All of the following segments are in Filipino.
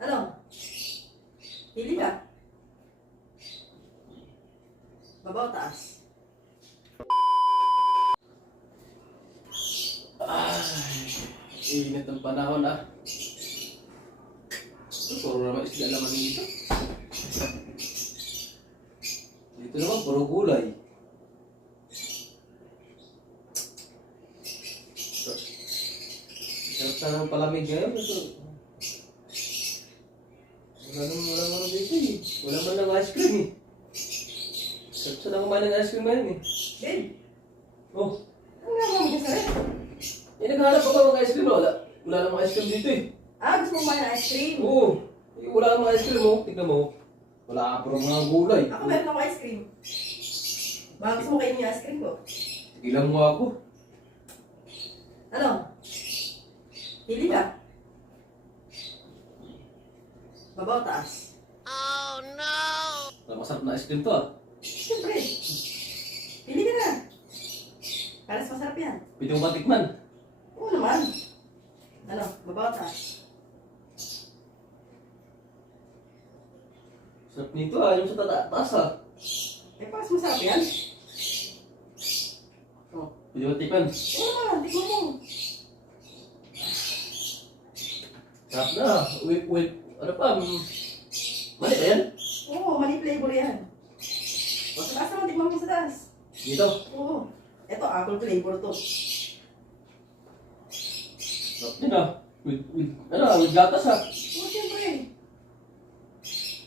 Ano? Pili ka. Baba o taas? Ay, init ng panahon ah. Puro naman isda naman dito. Dito naman, puro gulay. Sarap sana ng palamig ngayon. Wala naman dito eh. Wala man lang ice cream eh. Sarap sana kumain ng ice cream ngayon eh. Ben, Oh, ano nga mo dyan sa rin? naghanap ako ng ice cream. Wala namang ice cream dito eh. Gusto mo kumain ng ice cream? Oo. Wala namang ice cream oh. Tignan mo. Wala pa mga gulay. Ako meron ako ice cream. Baka gusto mo kainin yung ice cream ko. Tigilan mo ako. Ano? Pili ka. Baba o taas? Masarap na ice cream to ah. Siyempre. Pili ka na. Paras masarap yan. Pwede mo ba tikman? Oo naman. Ano? Baba o taas? Sarap nito ah. Yung sa taas ah. Paras masarap yan. Oh, pwede mo tikman? Oo naman. Tignan mo. Sarap na. Wait. Ano pa? Mali ba yan? Oo, mali flavor yan. Sa taas naman, tignan mo sa taas. Dito. Oo. Ito, apple flavor to. Sarap din ah. With gatas ah. Oo, siyempre.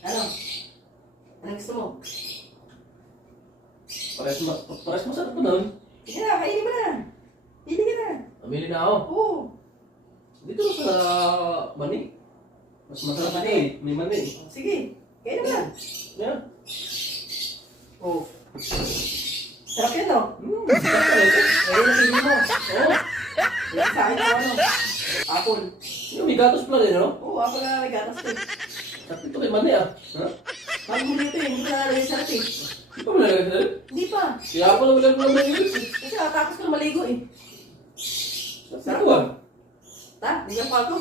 Ano? Anong gusto mo? Pares masarap pa nun. Sige na, kainin mo na. Pili ka na. Amili na ako. Oo. Dito sa mani. Mas masarap mani eh. May mani eh. Sige, kainin mo na. Yan. Oo. Sarap yan, no? Sarap ka ito. Ayun na pili mo. Oo. Ayun sa akin ako, ano? Apple. Yung may gatas pala din, no? Oo, apple na may gatas ko. Sarap ito kay mani ah. Ha? Bago mo dito eh, hindi ko na nalagay sa sarap eh. Hindi pa mo nalagay sa rin? Hindi pa. Kaya pala wala naman yung ilis eh. Kasi tapos ko na maligo eh. Sarap ito ah. Ta, hindi ka pa ako.